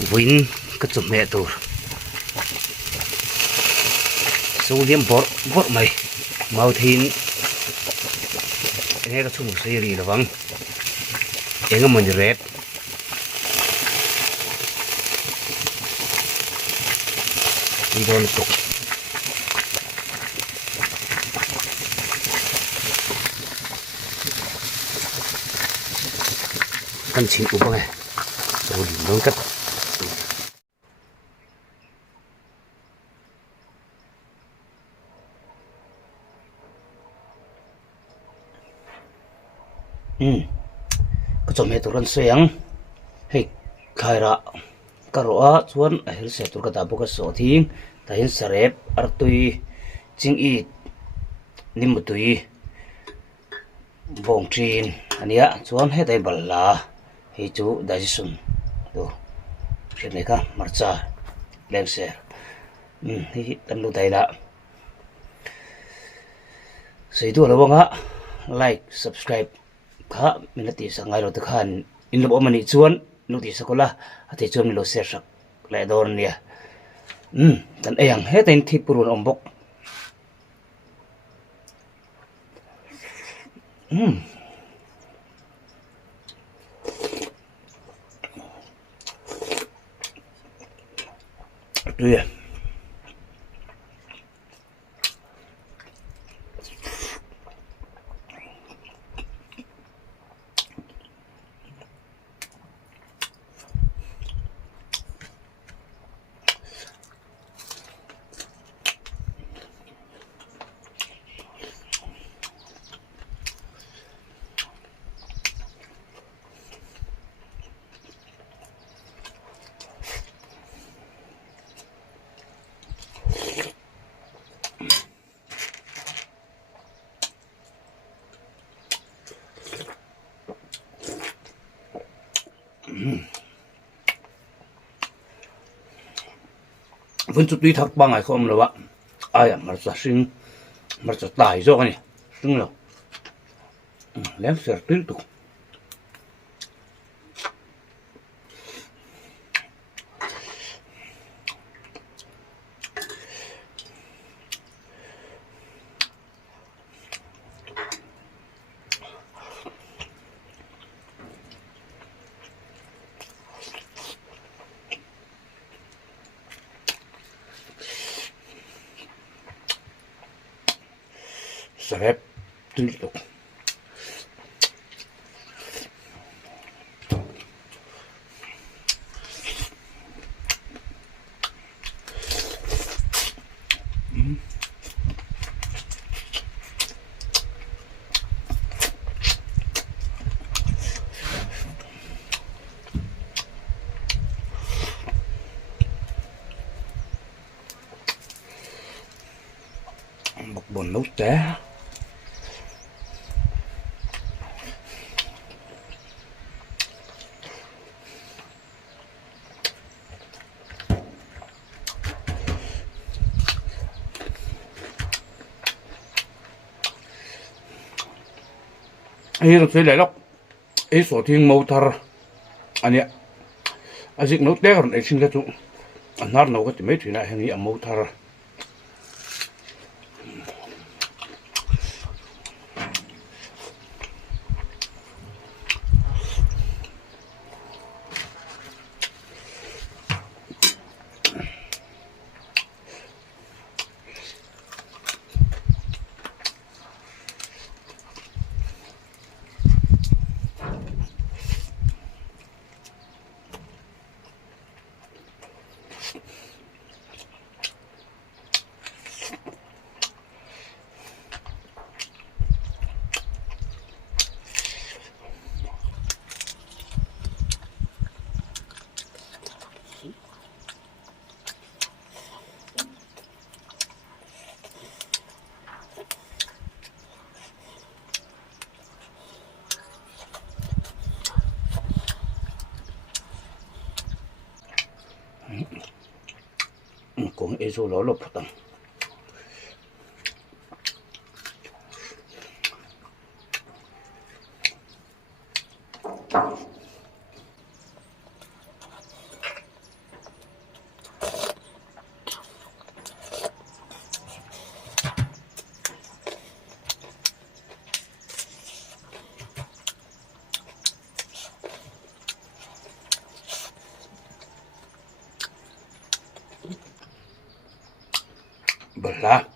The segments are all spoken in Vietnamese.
Win cái chụp mẹ tur sodium bor mai mau thin nghe cái chung sấy đi là vâng em cái mình red đi đón tục căn chính của bác này rồi nướng cắt cái chồng mẹ tôi ăn sáng hay khai ra cái rõ chuan hay sẽ tôi cái đào bốc cái sổ thiên tại hiện sẹp ở tôi chính y niệm một tôi vòng trên anh ấy chuan hết đây bẩn là hay chú đại sun đồ chuyện này cả mặt cha lên xe thì tâm lưu tay đã xây đua là bông á like subscribe khá mình đã tìm sang ngay rồi thực hành in lúc mà mình chuan nút thì sao là thì chuan mình lo share sắc lại đó nè tận ấy hết tên thịt bùn ông bốc对vẫn chút đi thắc bằng ngày không rồi bạn ai à mà sinh mà tải rồi này đúng rồi lém sẽ tiếp tục sẽ tiếp tục một bồn nấu té ấy rồi lại lắm ấy số thiên mâu thar anh ạ à dịch nấu té còn ấy xin cái chú anh nói nấu cái mấy chuyện này hay nghĩ mâu thar cũng ấy số đó lột tầng Bala.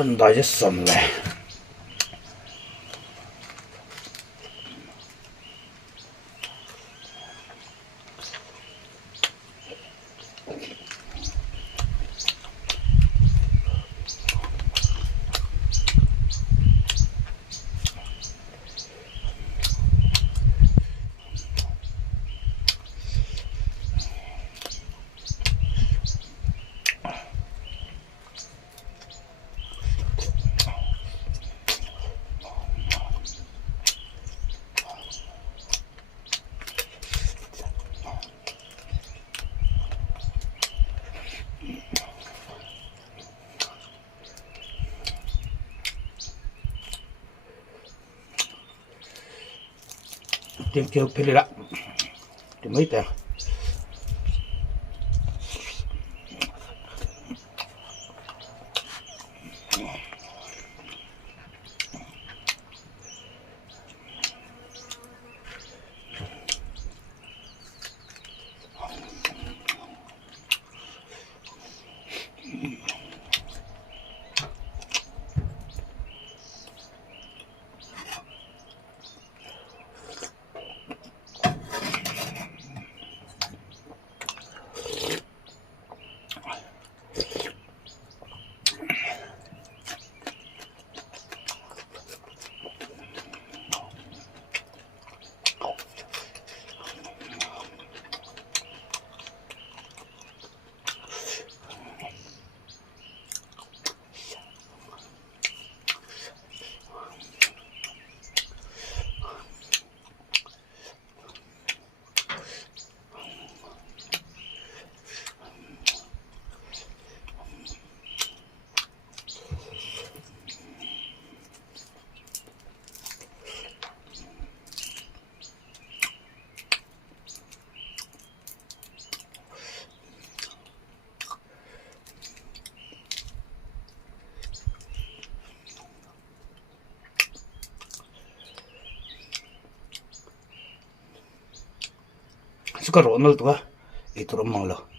한번 다졌었네. Tìm kêu phê lạ thì mấy tèo 숟가락 오늘도가 이토록 먹러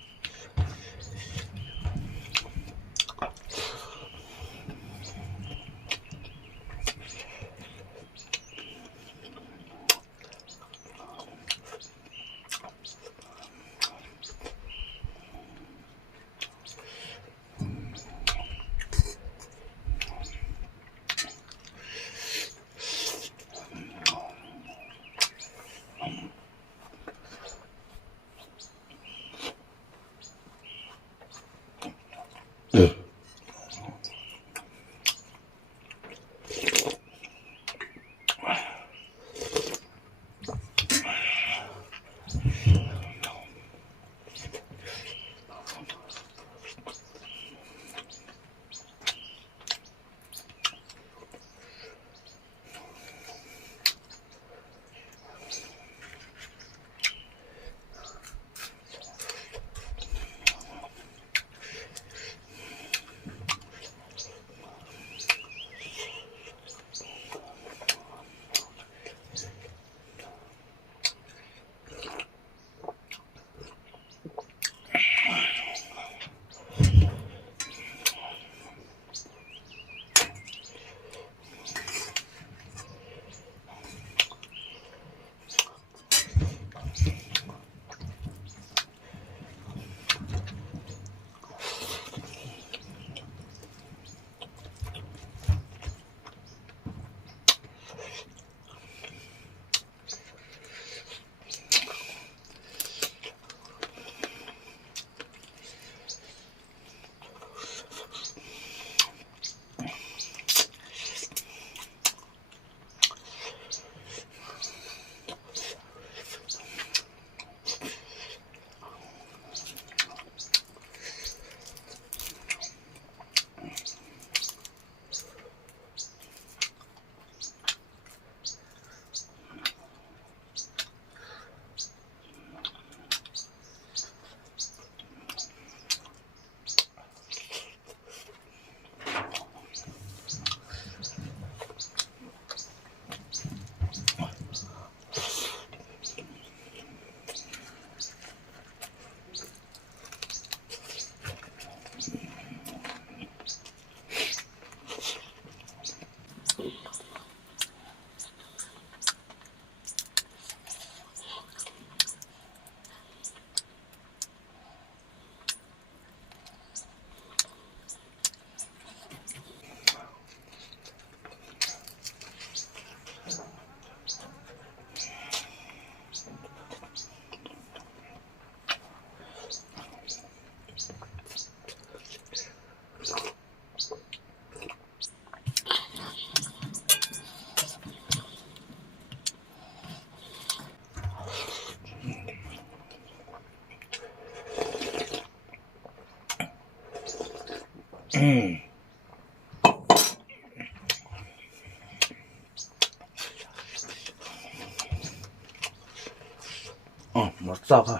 Masak ha.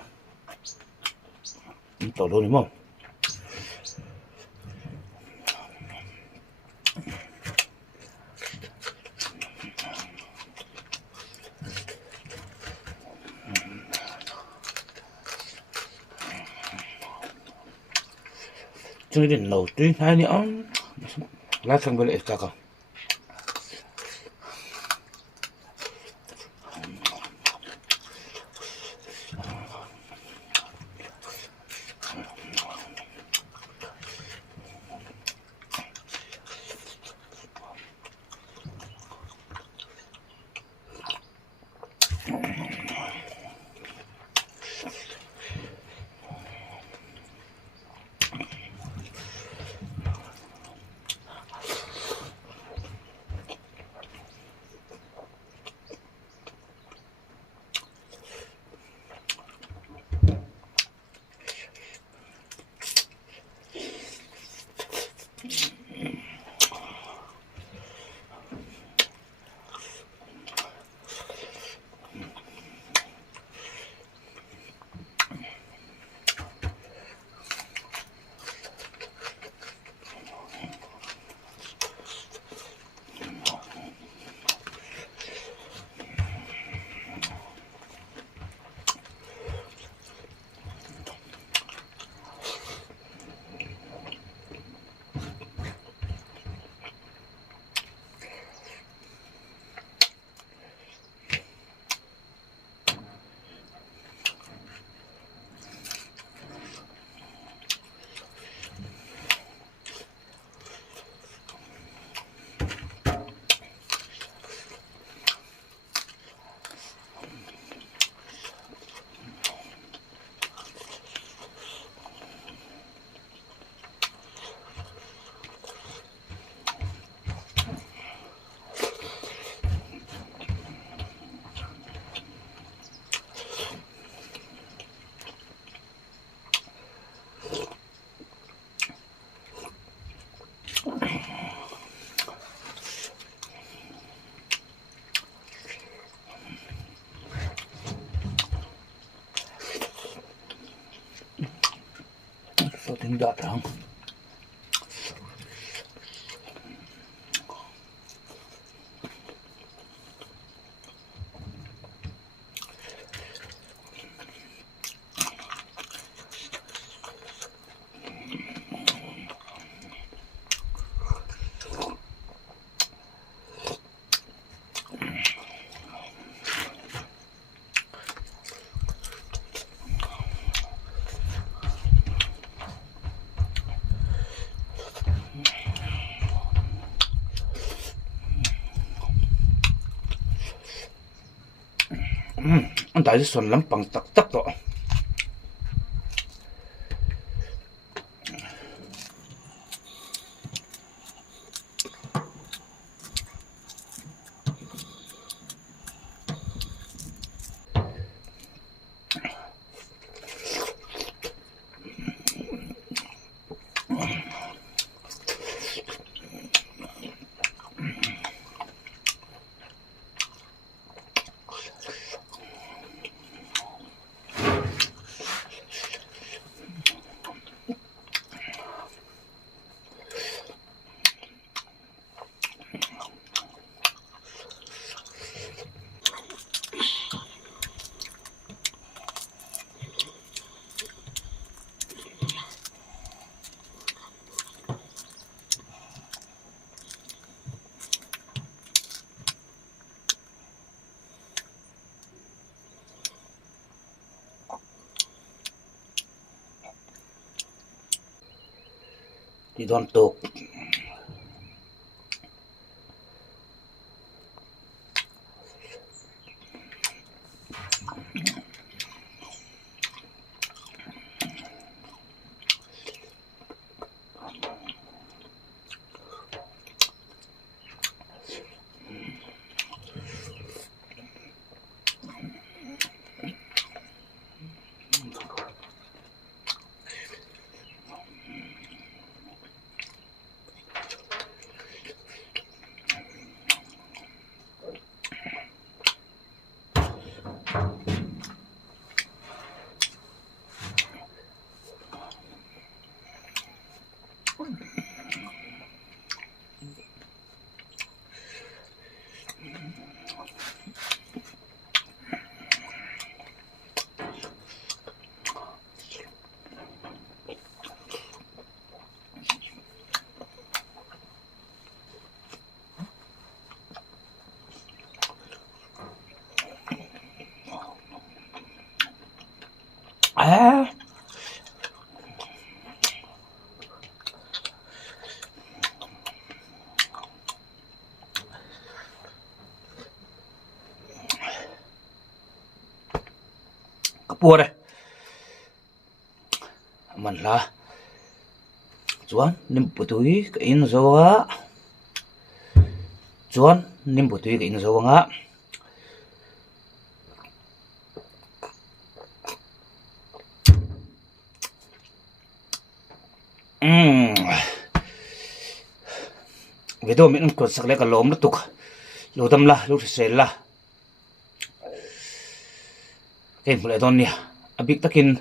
Todo ni mo. Chương trình đầu tiên hai nữa lá sang bên lại sao không? So ting datang. Ang dahil son lang pang tak-tak to. You don't talk. bùa đây mình là chuan nim bù túi cái in rồi á chuan nim bù túi cái in rồi á video mình còn sắc lại cái lốm nó tục lỗ tâm la lỗ sệt la cái một lại đòn nè abik takin